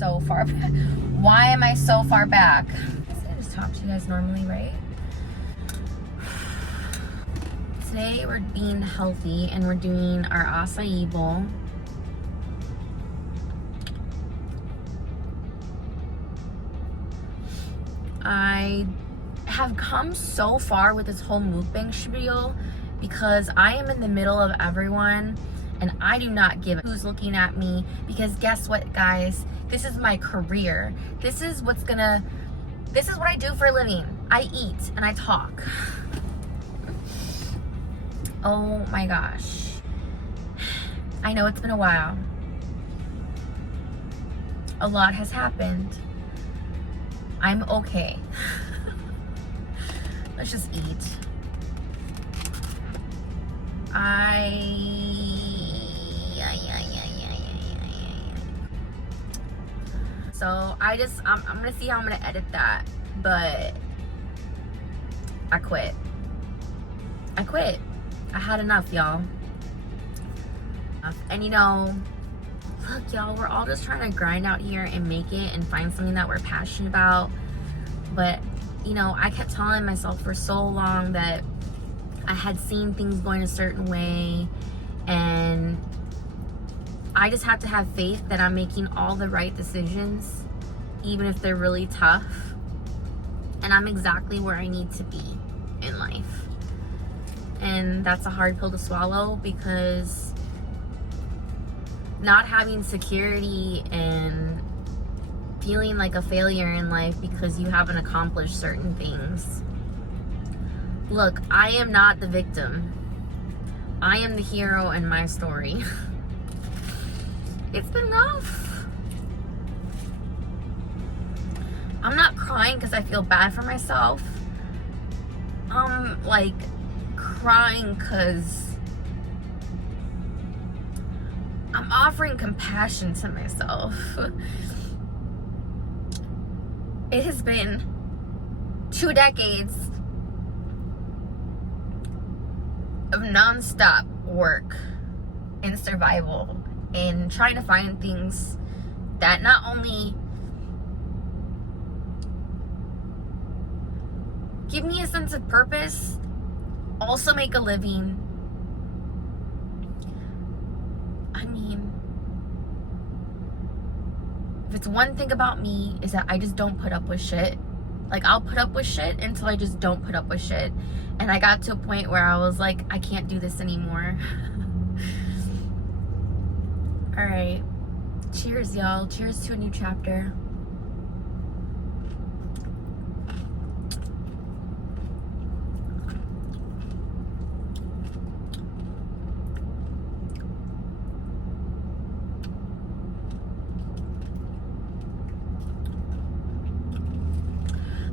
so far back? Why am I so far back? I just talk to you guys normally, right? Today we're being healthy and we're doing our acai bowl. I have come so far with this whole mukbang spiel because I am in the middle of everyone and I do not give a who's looking at me, because guess what, guys? This is my career. This is what I do for a living. I eat and I talk. Oh my gosh. I know it's been a while. A lot has happened. I'm okay. Let's just eat. So I'm gonna see how I'm gonna edit that, but I quit. I had enough, y'all. And you know, look, y'all, we're all just trying to grind out here and make it and find something that we're passionate about. But you know, I kept telling myself for so long that I had seen things going a certain way, and I just have to have faith that I'm making all the right decisions, even if they're really tough. And I'm exactly where I need to be in life. And that's a hard pill to swallow, because not having security and feeling like a failure in life because you haven't accomplished certain things. Look, I am not the victim. I am the hero in my story. It's been rough. I'm not crying because I feel bad for myself. I'm like crying because I'm offering compassion to myself. It has been 2 decades of non-stop work and survival and trying to find things that not only give me a sense of purpose, also make a living. I mean, if it's one thing about me, is that I just don't put up with shit. Like, I'll put up with shit until I just don't put up with shit. And I got to a point where I was like, I can't do this anymore. All right. Cheers, y'all. Cheers to a new chapter.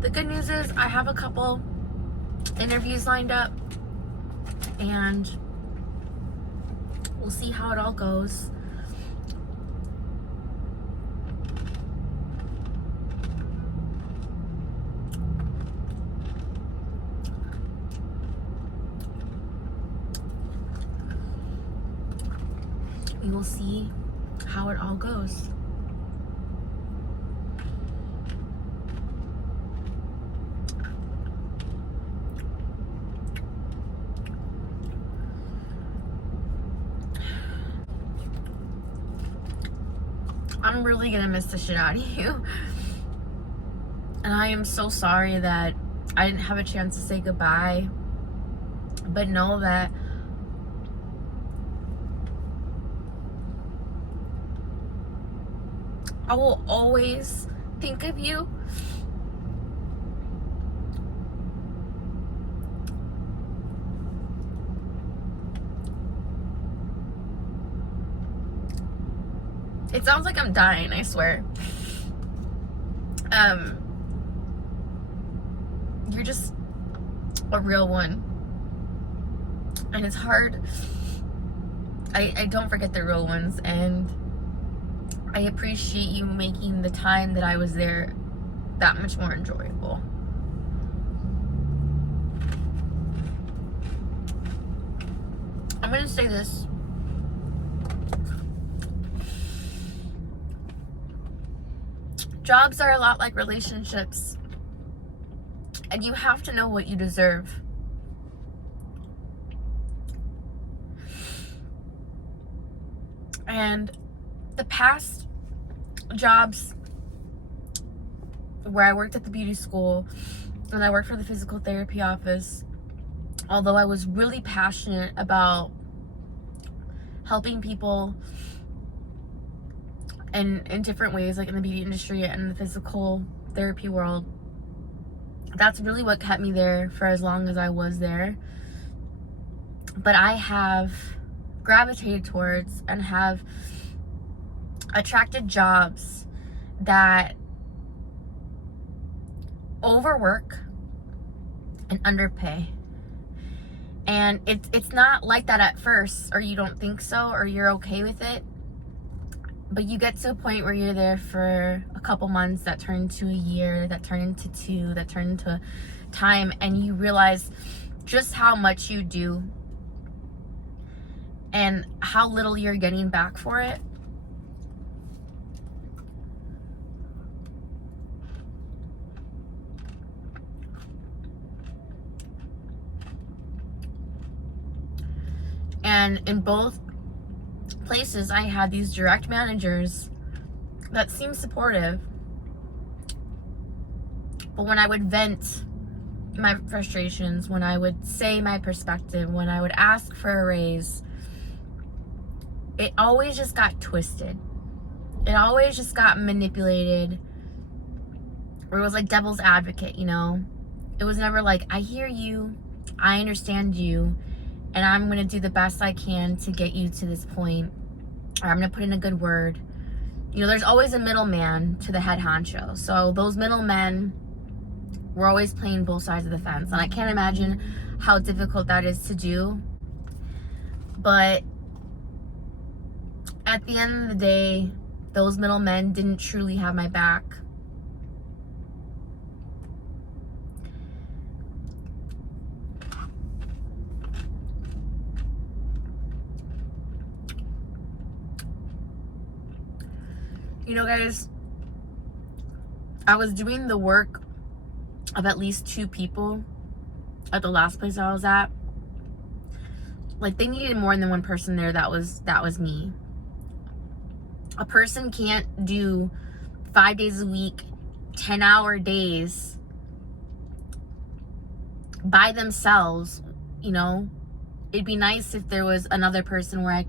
The good news is I have a couple interviews lined up, and we'll see how it all goes. We will see how it all goes. I'm really gonna miss the shit out of you. And I am so sorry that I didn't have a chance to say goodbye. But know that I will always think of you. It sounds like I'm dying, I swear. You're just a real one. And it's hard. I don't forget the real ones, and I appreciate you making the time that I was there that much more enjoyable. I'm gonna say this. Jobs are a lot like relationships, and you have to know what you deserve. And the past jobs where I worked at the beauty school and I worked for the physical therapy office, although I was really passionate about helping people in different ways, like in the beauty industry and the physical therapy world, that's really what kept me there for as long as I was there. But I have gravitated towards and have attracted jobs that overwork and underpay. And it's not like that at first, or you don't think so, or you're okay with it. But you get to a point where you're there for a couple months that turn into a year, that turn into 2, that turn into time, and you realize just how much you do and how little you're getting back for it. And in both places, I had these direct managers that seemed supportive. But when I would vent my frustrations, when I would say my perspective, when I would ask for a raise, it always just got twisted. It always just got manipulated. Or it was like devil's advocate, you know? It was never like, I hear you, I understand you, and I'm going to do the best I can to get you to this point. Or I'm going to put in a good word. You know, there's always a middleman to the head honcho. So those middlemen were always playing both sides of the fence. And I can't imagine how difficult that is to do. But at the end of the day, those middlemen didn't truly have my back. You know, guys, I was doing the work of at least 2 people at the last place I was at. Like, they needed more than one person there. That was me. A person can't do 5 days a week, 10-hour days by themselves, you know. It'd be nice if there was another person where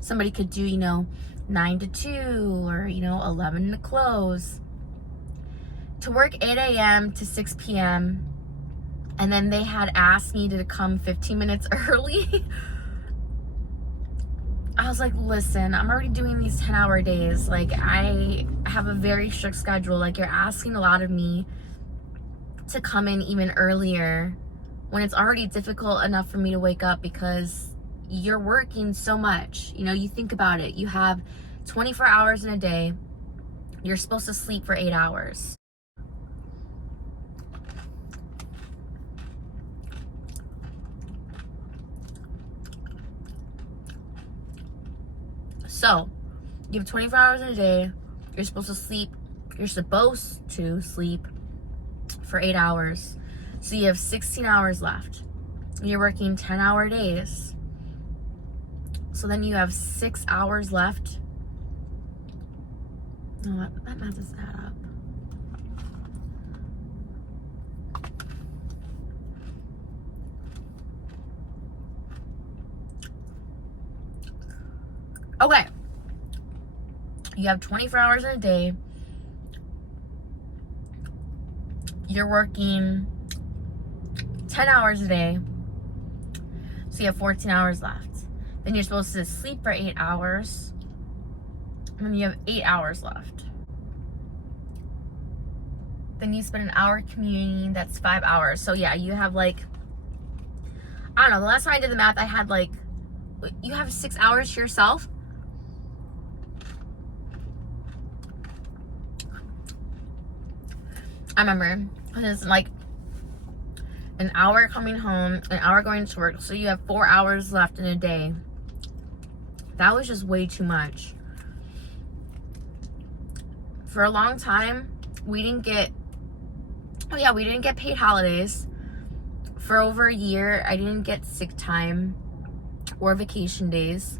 somebody could do, you know, 9 to 2 or, you know, 11 to close. To work 8 a.m. to 6 p.m. and then they had asked me to come 15 minutes early. I was like, listen, I'm already doing these 10-hour days. Like, I have a very strict schedule. Like, you're asking a lot of me to come in even earlier when it's already difficult enough for me to wake up because you're working so much. You know, you think about it. You have 24 hours in a day. You're supposed to sleep for 8 hours. So, you have 24 hours in a day. You're supposed to sleep for 8 hours. So you have 16 hours left. You're working 10-hour days. So then you have 6 hours left. No, that math doesn't add up. Okay. You have 24 hours in a day. You're working 10 hours a day. So you have 14 hours left. Then you're supposed to sleep for 8 hours. And then you have 8 hours left. Then you spend an hour commuting. That's 5 hours. So yeah, you have like, I don't know. The last time I did the math, I had like, you have 6 hours to yourself. I remember it's like an hour coming home, an hour going to work. So you have 4 hours left in a day. That was just way too much. For a long time, we didn't get paid holidays. For over a year, I didn't get sick time or vacation days.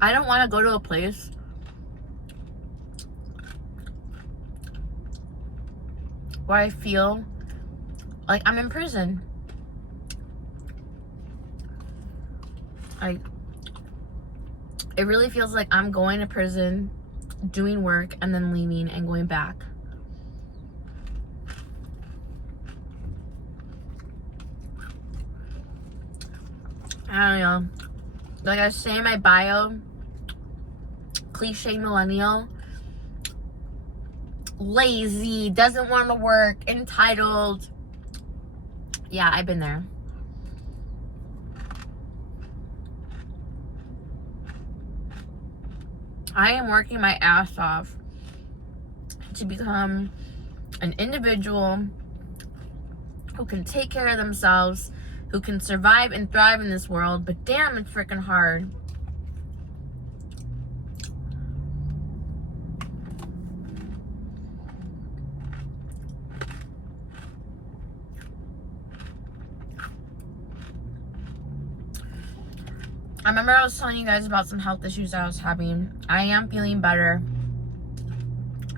I don't want to go to a place where I feel like I'm in prison. It really feels like I'm going to prison, doing work, and then leaving and going back. I don't know. Like I say in my bio, cliche millennial, lazy, doesn't want to work, entitled. Yeah, I've been there. I am working my ass off to become an individual who can take care of themselves, who can survive and thrive in this world, but damn, it's freaking hard. I remember I was telling you guys about some health issues I was having. I am feeling better,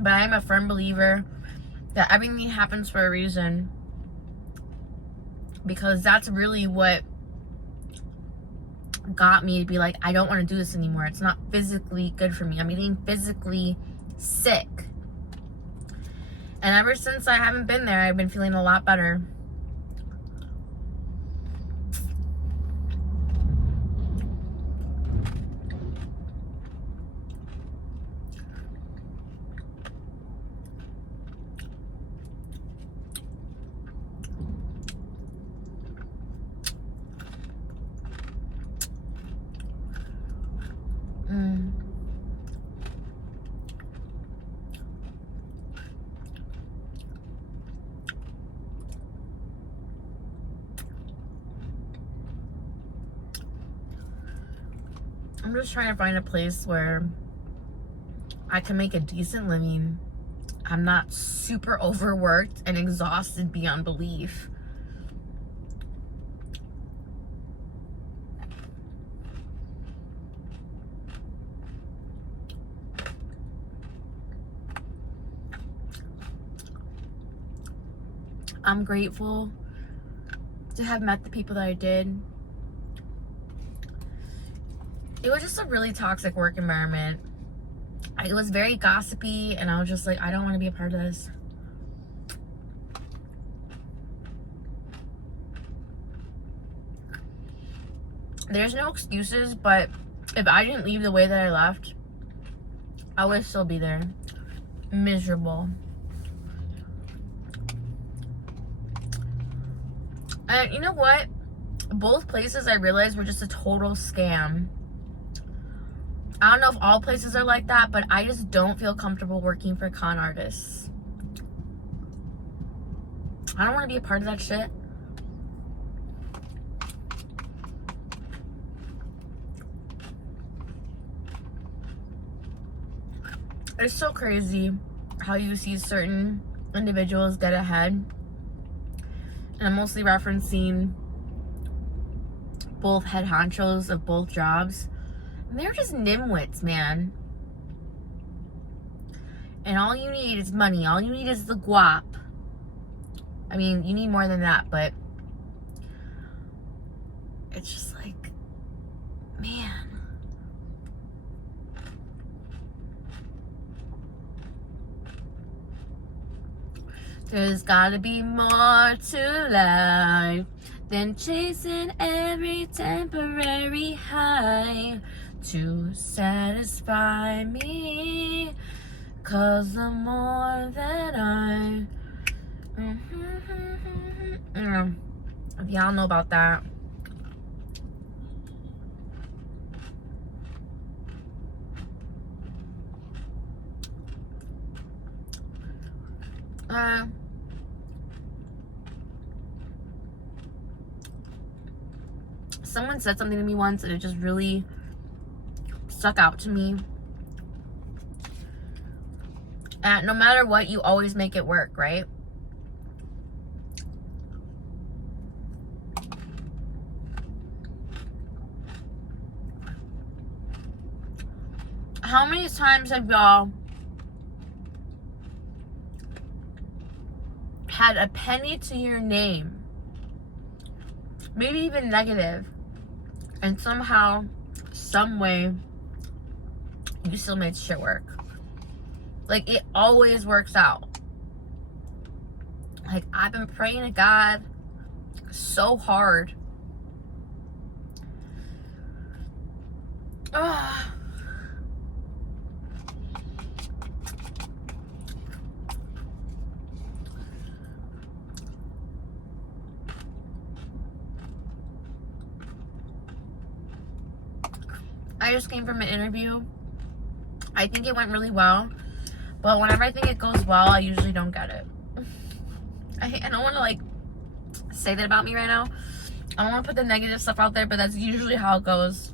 but I am a firm believer that everything happens for a reason, because that's really what got me to be like, I don't want to do this anymore. It's not physically good for me. I'm getting physically sick. And ever since I haven't been there, I've been feeling a lot better. I'm just trying to find a place where I can make a decent living. I'm not super overworked and exhausted beyond belief. I'm grateful to have met the people that I did. It was just a really toxic work environment. It was very gossipy, and I was just like, I don't want to be a part of this. There's no excuses, but if I didn't leave the way that I left, I would still be there. Miserable. And you know what? Both places I realized were just a total scam. I don't know if all places are like that, but I just don't feel comfortable working for con artists. I don't want to be a part of that shit. It's so crazy how you see certain individuals get ahead. And I'm mostly referencing both head honchos of both jobs. And they're just nimwits, man. And all you need is money. All you need is the guap. I mean, you need more than that, but it's just like, man. There's gotta be more to life than chasing every temporary high to satisfy me. 'Cause the more that if y'all know about that. Someone said something to me once and it just really stuck out to me. And no matter what, you always make it work, right? How many times have y'all had a penny to your name, maybe even negative, and somehow, some way, you still made shit work? Like, it always works out. Like, I've been praying to God so hard. Ugh. I just came from an interview. I think it went really well. But whenever I think it goes well, I usually don't get it. I don't want to, like, say that about me right now. I don't want to put the negative stuff out there, but that's usually how it goes.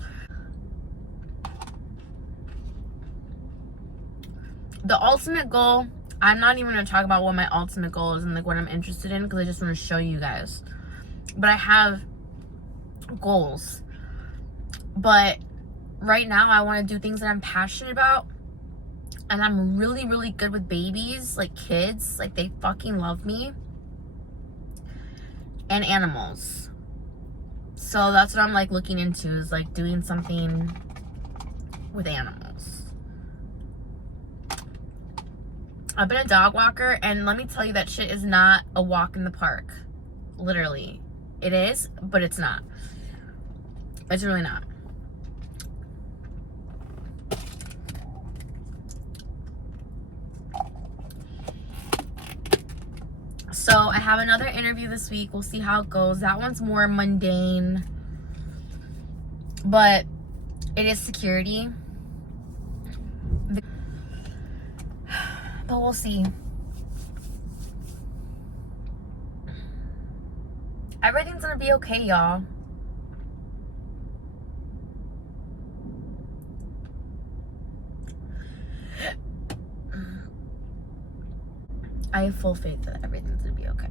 The ultimate goal, I'm not even going to talk about what my ultimate goal is and, like, what I'm interested in, because I just want to show you guys. But I have goals. But right now, I want to do things that I'm passionate about. And I'm really, really good with babies, like kids. Like, they fucking love me. And animals. So that's what I'm, like, looking into, is, like, doing something with animals. I've been a dog walker, and let me tell you, that shit is not a walk in the park. Literally. It is, but it's not. It's really not. So I have another interview this week. We'll see how it goes. That one's more mundane, but it is security. But we'll see. Everything's gonna be okay, y'all. I have full faith that everything's gonna be okay.